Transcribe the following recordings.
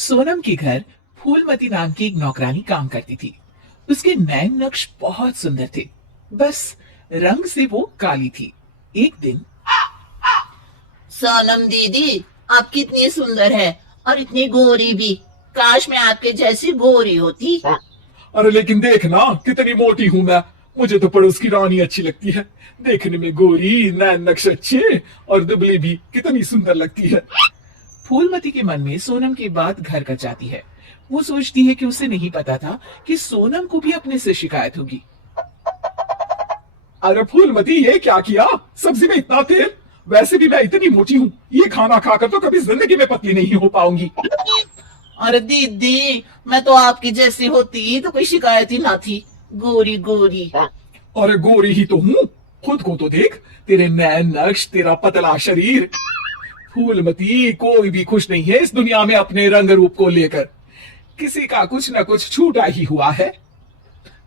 सोनम के घर फूलमती नाम की एक नौकरानी काम करती थी। उसके नैन नक्श बहुत सुंदर थे, बस रंग से वो काली थी। एक दिन सोनम दीदी, आप कितनी सुंदर है और इतनी गोरी भी। काश मैं आपके जैसी गोरी होती। अरे लेकिन देख ना कितनी मोटी हूं मैं। मुझे तो पड़ोस की रानी अच्छी लगती है। देखने में गोरी, नैन नक्श अच्छे और दुबली भी कितनी सुंदर लगती है। फूलमती के मन में सोनम की बात घर कर जाती है। वो सोचती है कि उसे नहीं पता था कि सोनम को भी अपने से शिकायत होगी। अरे फूलमती, ये क्या किया? सब्जी में इतना तेल। वैसे भी मैं इतनी मोटी हूँ, ये खाना खाकर तो कभी जिंदगी में पतली नहीं हो पाऊंगी। अरे दीदी, मैं तो आपकी जैसी होती तो कोई शिकायत ही ना थी। गोरी गोरी। अरे गोरी ही तो हूँ। खुद को तो देख, तेरे नैन नक्श, तेरा पतला शरीर। फूलमती, कोई भी खुश नहीं है इस दुनिया में अपने रंग रूप को लेकर। किसी का कुछ न कुछ छूटा ही हुआ है।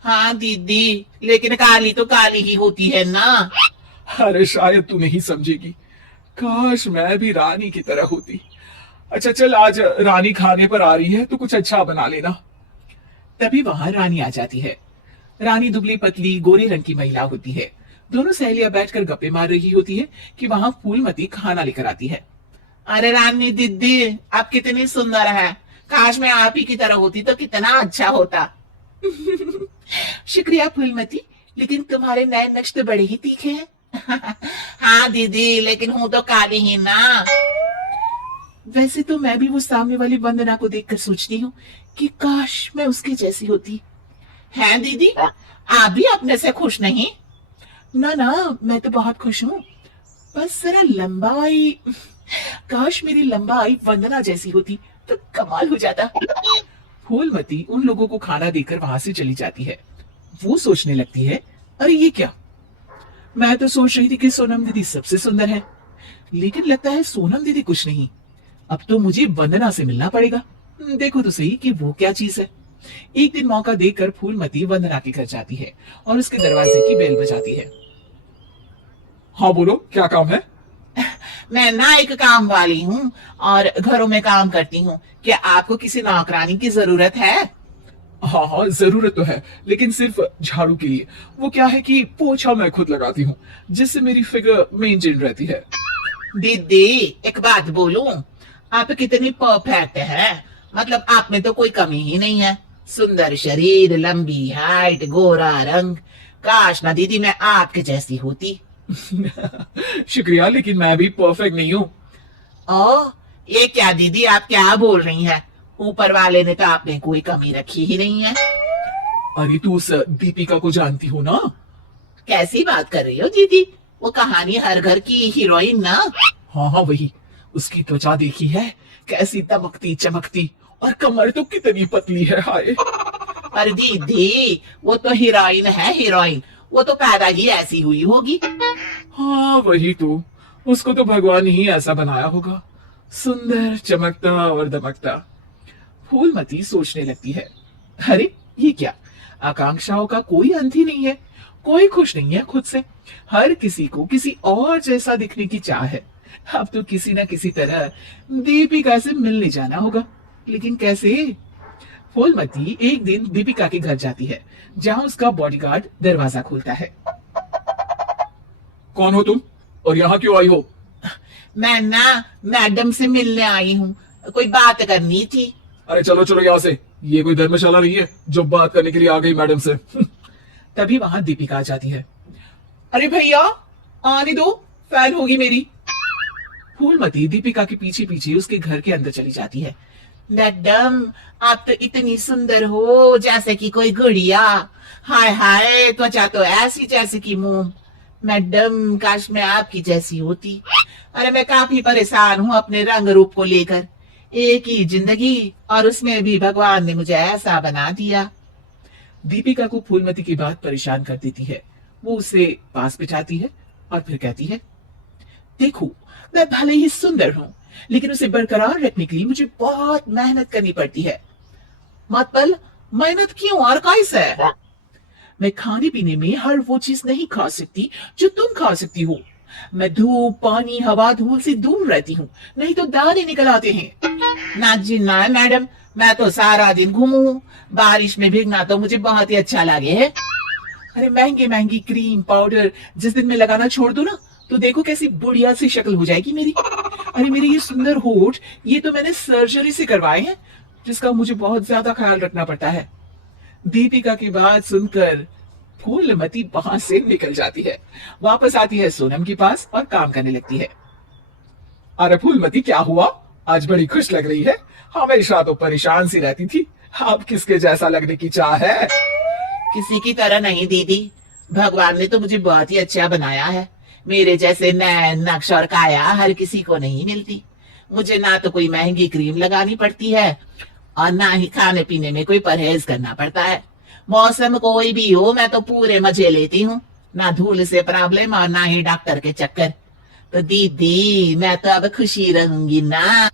हाँ दीदी, लेकिन काली तो काली ही होती है ना। अरे शायद तू नहीं समझेगी। काश मैं भी रानी की तरह होती। अच्छा चल, आज रानी खाने पर आ रही है तो कुछ अच्छा बना लेना। तभी वहां रानी आ जाती है। रानी दुबली पतली गोरे रंग की महिला होती है। दोनों सहेलियां बैठकर गप्पे मार रही होती है कि वहां फूलमती खाना लेकर आती है। अरे रानी दीदी, आप कितनी सुंदर है। काश मैं आप ही की तरह होती तो कितना अच्छा होता। शुक्रिया फूलमती, लेकिन तुम्हारे नए नक्श तो बड़े ही तीखे हैं। हाँ दीदी, लेकिन हूँ तो काली ही ना। वैसे तो मैं भी वो सामने वाली वंदना को देखकर सोचती हूँ कि काश मैं उसके जैसी होती। हैं दीदी, आप भी अपने से खुश नहीं? ना ना, मैं तो बहुत खुश हूँ। बस जरा लंबाई, काश मेरी लंबाई वंदना जैसी होती तो कमाल हो जाता। फूलमती उन लोगों को खाना देकर वहां से चली जाती है। वो सोचने लगती है, अरे ये क्या, मैं तो सोच रही थी कि सोनम दीदी सबसे सुंदर है, लेकिन लगता है सोनम दीदी कुछ नहीं। अब तो मुझे वंदना से मिलना पड़ेगा। देखो तो सही कि वो क्या चीज है। एक दिन मौका देखकर फूलमती वंदना के घर जाती है और उसके दरवाजे की बेल बजाती है। हाँ बोलो, क्या काम है? मैं ना एक काम वाली हूँ और घरों में काम करती हूँ। क्या आपको किसी नौकरानी की जरूरत है? हाँ हाँ, जरूरत तो है, लेकिन सिर्फ झाड़ू के लिए। वो क्या है कि पोछा मैं खुद लगाती हूँ, जिससे मेरी फिगर मेंटेन रहती है। दीदी, एक बात बोलूं, आप कितनी परफेक्ट है। मतलब आप में तो कोई कमी ही नहीं है। सुंदर शरीर, लंबी हाइट, गोरा रंग। काश ना दीदी मैं आपके जैसी होती। शुक्रिया, लेकिन मैं भी परफेक्ट नहीं हूँ। ओह, ये क्या दीदी, आप क्या बोल रही हैं? ऊपर वाले ने तो आप में कोई कमी रखी ही नहीं है। अरे तू उस दीपिका को जानती हो ना? कैसी बात कर रही हो दीदी? वो कहानी हर घर की हीरोइन ना। हाँ हाँ वही। उसकी त्वचा देखी है, कैसी दमकती चमकती, और कमर तो कितनी पतली है। हाय। पर दीदी, वो तो हीरोइन है, हीरोइन। वो तो पैदा ही ऐसी हुई होगी। हाँ वही तो, उसको तो भगवान ही ऐसा बनाया होगा, सुंदर, चमकता और दमकता। फूलमती सोचने लगती है, अरे ये क्या, आकांक्षाओं का कोई अंत ही नहीं है। कोई खुश नहीं है खुद से। हर किसी को किसी और जैसा दिखने की चाह है। अब तो किसी न किसी तरह दीपिका से मिलने जाना होगा, लेकिन कैसे? फूलमती एक दिन दीपिका के घर जाती है, जहां उसका बॉडीगार्ड दरवाजा खोलता है। कौन हो तुम और यहाँ क्यों आई हो? मैं ना मैडम से मिलने आई हूँ, कोई बात करनी थी। अरे चलो चलो यहाँ से, ये कोई धर्मशाला नहीं है जो बात करने के लिए आ गई मैडम से। तभी वहां दीपिका आ जाती है। अरे भैया आने दो, फैन होगी मेरी। फूलमती दीपिका के पीछे पीछे उसके घर के अंदर चली जाती है। मैडम, आप तो इतनी सुंदर हो जैसे कि कोई गुड़िया। हाय हाय, त्वचा तो ऐसी जैसे कि मोम। मैडम, काश मैं आपकी जैसी होती। अरे मैं काफी परेशान हूँ अपने रंग रूप को लेकर। एक ही जिंदगी और उसमें भी भगवान ने मुझे ऐसा बना दिया। दीपिका को फूलमती की बात परेशान कर देती है। वो उसे पास बिठाती है और फिर कहती है, देखो मैं भले ही सुंदर हूँ, लेकिन उसे बरकरार रखने के लिए मुझे बहुत मेहनत करनी पड़ती है। मतलब मेहनत क्यों और कैसे? मैं खाने पीने में हर वो चीज नहीं खा सकती जो तुम खा सकती हो। मैं धूप, पानी, हवा, धूल से दूर रहती हूँ, नहीं तो दाने निकल आते हैं। ना जी ना मैडम, मैं तो सारा दिन घूमू, बारिश में भीगना तो मुझे बहुत ही अच्छा लगे है। अरे महंगी महंगी क्रीम पाउडर जिस दिन मैं लगाना छोड़ दूं ना, तो देखो कैसी बुढ़िया सी शक्ल हो जाएगी मेरी। अरे मेरे ये सुंदर होठ, ये तो मैंने सर्जरी से करवाए हैं, जिसका मुझे बहुत ज्यादा ख्याल रखना पड़ता है। दीपिका की बात सुनकर फूलमती वहां से निकल जाती है, वापस आती है सोनम के पास और काम करने लगती है। अरे फूलमती, क्या हुआ? आज बड़ी खुश लग रही है। हमेशा तो परेशान सी रहती थी, अब किसके जैसा लगने की चाह है? किसी की तरह नहीं दीदी, भगवान ने तो मुझे बहुत ही अच्छा बनाया है। मेरे जैसे नैन नक्श और काया हर किसी को नहीं मिलती। मुझे ना तो कोई महंगी क्रीम लगानी पड़ती है और ना ही खाने पीने में कोई परहेज करना पड़ता है। मौसम कोई भी हो, मैं तो पूरे मजे लेती हूँ, ना धूल से प्रॉब्लम और ना ही डॉक्टर के चक्कर। तो दीदी मैं तो अब खुशी रहूंगी ना।